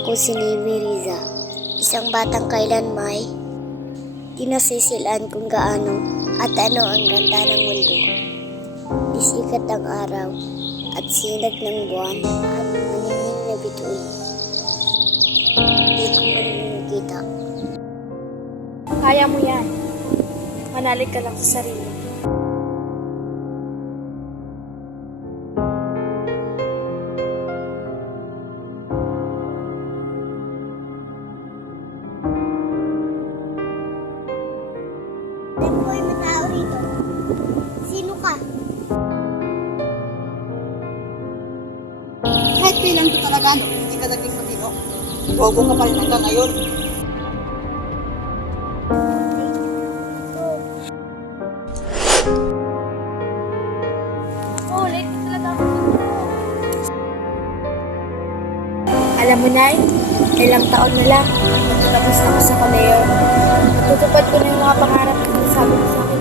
Ako si Navy Riza, isang batang kailanmay tinasisilan kung gaano at ano ang ganda ng mundo. Isikat ng araw at sinag ng buwan at maningning na bituin. Hindi ko makikita. Kaya mo yan. Manalig ka lang sa sarili. Tempoy mo tao rito. Sino ka? Kahit kailan ko talaga, no, hindi ka naging matino. Bobo ka pa rin hanggang ngayon. Oh, late na talaga ako. Alam mo, Nay, ilang taon na lang matutapos ako sa koleyo. Matutupad ko na yung mga pangarap na sabi mo sa akin